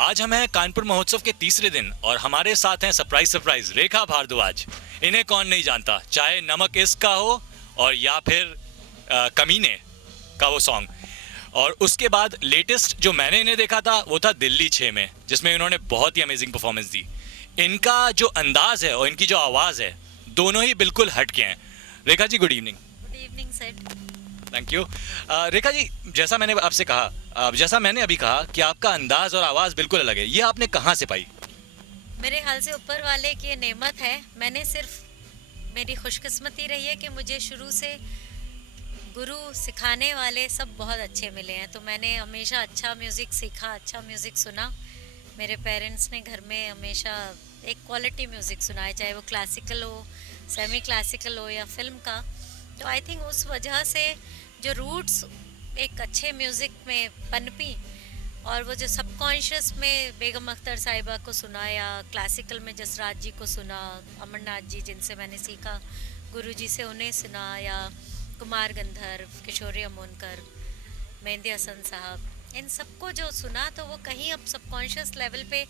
आज हम हैं कानपुर महोत्सव के तीसरे दिन और हमारे साथ हैं सरप्राइज रेखा भारद्वाज। इन्हें कौन नहीं जानता, चाहे नमक इश्क का हो और या फिर कमीने का वो सॉन्ग। और उसके बाद लेटेस्ट जो मैंने इन्हें देखा था वो था दिल्ली 6 में, जिसमें इन्होंने बहुत ही अमेजिंग परफॉर्मेंस दी। इनका जो अंदाज है और इनकी जो आवाज़ है, दोनों ही बिल्कुल हट के हैं। Rekha ji, good evening. Good evening sir. Thank you. Rekha ji, जैसा मैंने आपसे कहा, जैसा मैंने अभी कहा कि आपका अंदाज और आवाज़ बिल्कुल अलग है, ये आपने कहाँ से पाई? मेरे ख्याल से ऊपर वाले की ये नेमत है। मैंने सिर्फ मेरी खुशकिस्मती रही है कि मुझे शुरू से गुरु सिखाने वाले सब बहुत अच्छे मिले हैं, तो मैंने हमेशा अच्छा म्यूज़िक सीखा, अच्छा म्यूज़िक सुना। मेरे पेरेंट्स ने घर में हमेशा एक क्वालिटी म्यूज़िक सुना है, चाहे वो क्लासिकल हो, सेमी क्लासिकल हो या फिल्म का। तो आई थिंक उस वजह से जो रूट्स एक अच्छे म्यूज़िक में पनपी, और वो जो सबकॉन्शियस में बेगम अख्तर साहिबा को सुना या क्लासिकल में जसराज जी को सुना, अमरनाथ जी जिनसे मैंने सीखा, गुरु जी से उन्हें सुना, या कुमार गंधर्व, किशोरी अमोनकर, मेहंदी हसन साहब, इन सबको जो सुना तो वो कहीं अब सबकॉन्शियस लेवल पे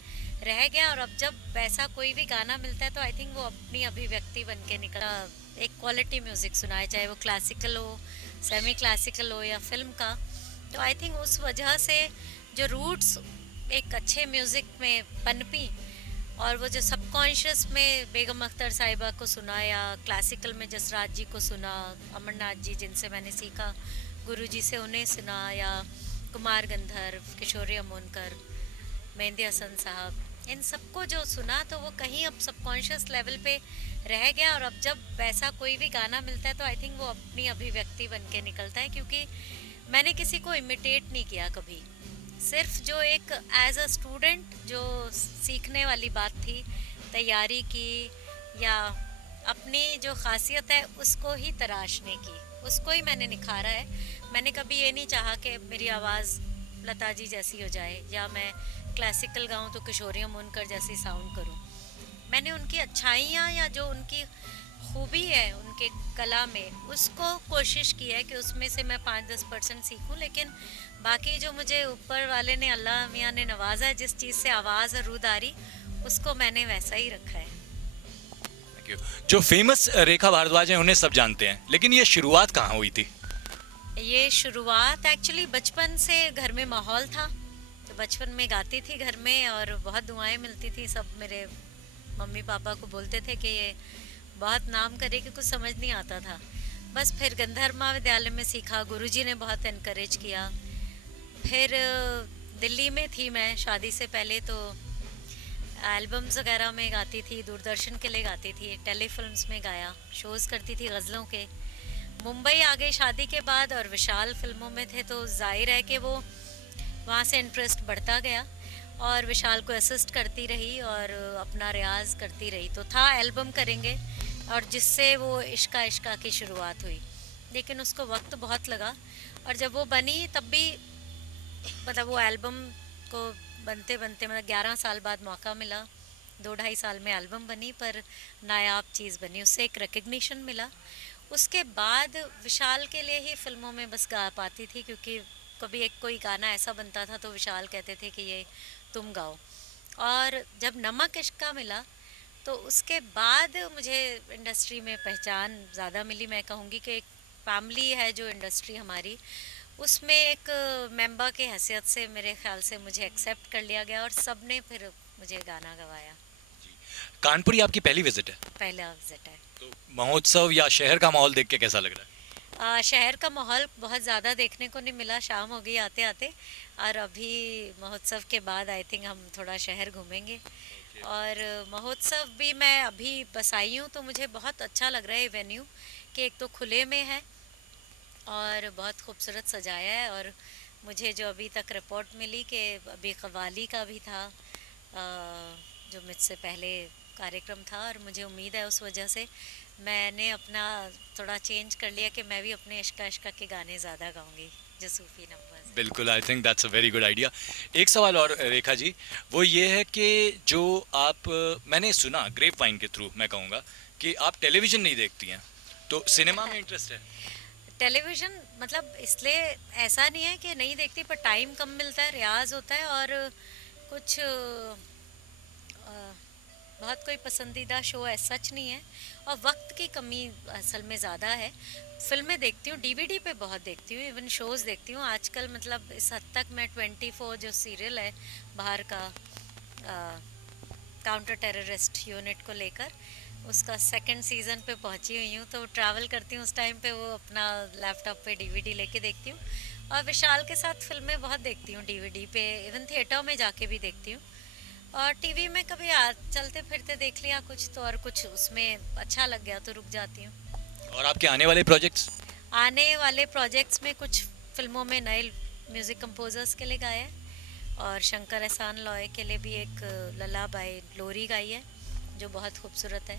रह गया। और अब जब वैसा कोई भी गाना मिलता है तो आई थिंक वो अपनी अभिव्यक्ति बन के निकला। एक क्वालिटी म्यूज़िक सुना है, चाहे वो क्लासिकल हो, सेमी क्लासिकल हो या फिल्म का। तो आई थिंक उस वजह से जो रूट्स एक अच्छे म्यूज़िक में पनपी, और वो जो सबकॉन्शियस में बेगम अख्तर साहिबा को सुना या क्लासिकल में जसराज जी को सुना, अमरनाथ जी जिनसे मैंने सीखा, गुरु जी से उन्हें सुना, या कुमार गंधर्व, किशोरी अमोनकर, मेहंदी हसन साहब, इन सबको जो सुना तो वो कहीं अब सबकॉन्शियस लेवल पे रह गया। और अब जब वैसा कोई भी गाना मिलता है तो आई थिंक वो अपनी अभिव्यक्ति बन के निकलता है, क्योंकि मैंने किसी को इमिटेट नहीं किया कभी। सिर्फ जो एक एज अ स्टूडेंट जो सीखने वाली बात थी, तैयारी की या अपनी जो खासियत है उसको ही तराशने की, उसको ही मैंने निखारा है। मैंने कभी ये नहीं चाहा कि मेरी आवाज़ लता जी जैसी हो जाए, या मैं क्लासिकल गाऊँ तो किशोरी अमोनकर जैसी साउंड करूँ। मैंने उनकी अच्छाइयाँ या जो उनकी खूबी है उनके कला में, उसको कोशिश की है कि उसमें से मैं 5-10% सीखूं। लेकिन बाकी जो मुझे ऊपर वाले ने, अल्लाह मियाँ ने नवाजा है जिस चीज़ से आवाज़ और रूह आ रही, उसको मैंने वैसा ही रखा है। Thank you. जो फेमस रेखा भारद्वाज हैं उन्हें सब जानते हैं, लेकिन ये शुरुआत कहाँ हुई थी? ये शुरुआत एक्चुअली बचपन से घर में माहौल था, तो बचपन में गाती थी घर में और बहुत दुआएं मिलती थी। सब मेरे मम्मी पापा को बोलते थे कि ये बहुत नाम करे, कि कुछ समझ नहीं आता था। बस फिर गंधर्व महाविद्यालय में सीखा, गुरुजी ने बहुत इनकरेज किया। फिर दिल्ली में थी मैं शादी से पहले, तो एल्बम्स वगैरह में गाती थी, दूरदर्शन के लिए गाती थी, टेलीफिल्म्स में गाया, शोज़ करती थी गज़लों के। मुंबई आ गई शादी के बाद और विशाल फिल्मों में थे, तो जाहिर है कि वो वहाँ से इंटरेस्ट बढ़ता गया और विशाल को असिस्ट करती रही और अपना रियाज करती रही। तो था एल्बम करेंगे, और जिससे वो इश्का इश्का की शुरुआत हुई, लेकिन उसको वक्त बहुत लगा। और जब वो बनी तब भी मतलब वो एल्बम को बनते बनते मतलब 11 साल बाद मौका मिला, 2-2.5 साल में एल्बम बनी, पर नायाब चीज़ बनी, उससे एक रिकग्निशन मिला। उसके बाद विशाल के लिए ही फिल्मों में बस गा पाती थी, क्योंकि कभी एक कोई गाना ऐसा बनता था तो विशाल कहते थे कि ये तुम गाओ। और जब नमक इश्क का मिला तो उसके बाद मुझे इंडस्ट्री में पहचान ज़्यादा मिली। मैं कहूँगी कि एक फैमिली है जो इंडस्ट्री हमारी, उसमें एक मेंबर की हैसियत से मेरे ख्याल से मुझे एक्सेप्ट कर लिया गया और सब ने फिर मुझे गाना गवाया। कानपुर ये आपकी पहली विजिट है? पहला विजिट है। तो महोत्सव या शहर का माहौल देख के कैसा लग रहा है? शहर का माहौल बहुत ज़्यादा देखने को नहीं मिला, शाम हो गई आते आते, और अभी महोत्सव के बाद आई थिंक हम थोड़ा शहर घूमेंगे। और महोत्सव भी मैं अभी बस आई हूँ, तो मुझे बहुत अच्छा लग रहा है वेन्यू, कि एक तो खुले में है और बहुत खूबसूरत सजाया है। और मुझे जो अभी तक रिपोर्ट मिली कि अभी कव्वाली का भी था जो मुझसे पहले कार्यक्रम था, और मुझे उम्मीद है उस वजह से मैंने अपना थोड़ा चेंज कर लिया कि मैं भी अपने इश्का इश्का के गाने ज़्यादा गाऊंगी जो सूफी नंबर। बिल्कुल, I think that's a very good idea. एक सवाल और रेखा जी, वो ये है कि जो आप मैंने सुना ग्रेप वाइन के थ्रू, मैं कहूँगा कि आप टेलीविज़न नहीं देखती हैं, तो सिनेमा में इंटरेस्ट है? टेलीविज़न मतलब इसलिए ऐसा नहीं है कि नहीं देखती, पर टाइम कम मिलता है, रियाज होता है और कुछ बहुत कोई पसंदीदा शो ऐसा सच नहीं है, और वक्त की कमी असल में ज़्यादा है। फिल्में देखती हूँ, डीवीडी पे बहुत देखती हूँ, इवन शोज़ देखती हूँ आजकल। मतलब इस हद तक मैं 24 जो सीरियल है बाहर का, काउंटर टेररिस्ट यूनिट को लेकर, उसका सेकंड सीज़न पे पहुंची हुई हूँ। तो ट्रैवल करती हूँ उस टाइम पे, वो अपना लैपटॉप पे डीवीडी लेके देखती हूँ। और विशाल के साथ फिल्में बहुत देखती हूँ डीवीडी पे, इवन थिएटर में जाके भी देखती हूँ। और टीवी में कभी चलते फिरते देख लिया कुछ तो, और कुछ उसमें अच्छा लग गया तो रुक जाती हूँ। और आपके आने वाले प्रोजेक्ट्स? आने वाले प्रोजेक्ट्स में कुछ फिल्मों में नए म्यूज़िक कंपोजर्स के लिए गाया है, और शंकर एहसान लॉय के लिए भी एक लला बाय ग्लोरी गाई है जो बहुत खूबसूरत है।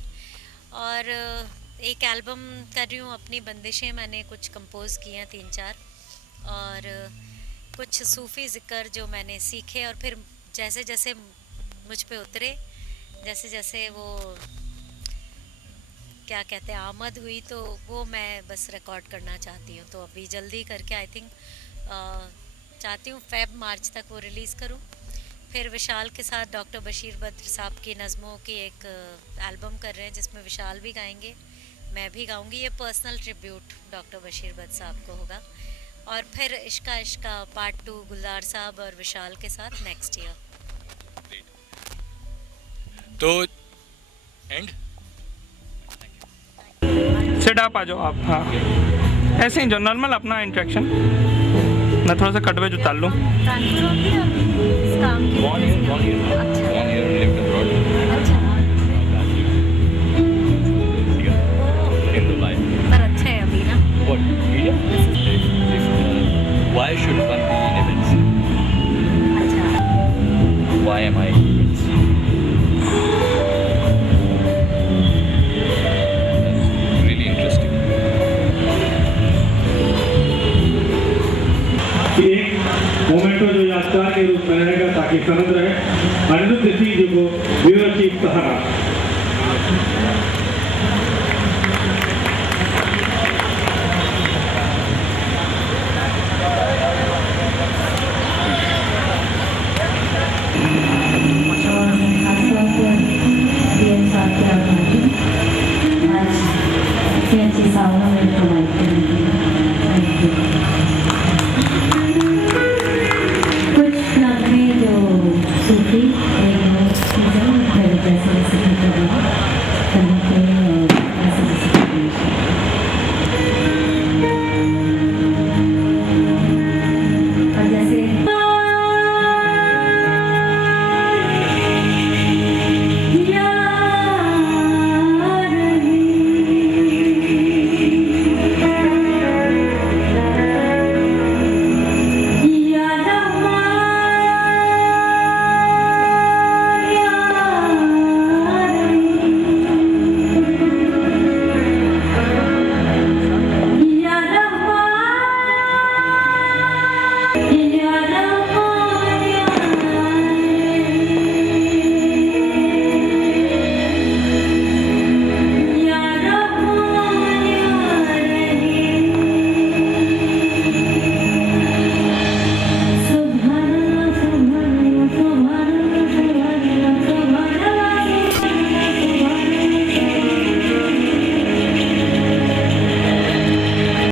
और एक एल्बम कर रही हूँ अपनी, बंदिशें मैंने कुछ कंपोज की हैं 3-4, और कुछ सूफ़ी ज़िक्र जो मैंने सीखे और फिर जैसे जैसे मुझ पे उतरे, जैसे जैसे वो क्या कहते हैं आमद हुई, तो वो मैं बस रिकॉर्ड करना चाहती हूँ। तो अभी जल्दी करके आई थिंक चाहती हूँ फेब मार्च तक वो रिलीज़ करूँ। फिर विशाल के साथ डॉक्टर बशीर बद्र साहब की नज़मों की एक एल्बम कर रहे हैं जिसमें विशाल भी गाएंगे, मैं भी गाऊंगी। ये personal tribute doctor Bashir Badr साहब को होगा। और फिर इश्का इश्का पार्ट 2 गुलजार साहब और विशाल के साथ नेक्स्ट ईयर। तो एंड सेट आप आ जाओ आप। हाँ, ऐसे ही जो नॉर्मल अपना इंट्रैक्शन, मैं थोड़ा सा कटवेज उतार लूँ। पर अच्छा है अभी ना। Why should one be in events? अच्छा, Why am I in events? That's really interesting. एक मोमेंटो जो यादगार के रूप में रहेगा ताकि सनद रहे। अनिरुद्ध सिंह जी को ब्यूरो चीफ सहारा। Yeah.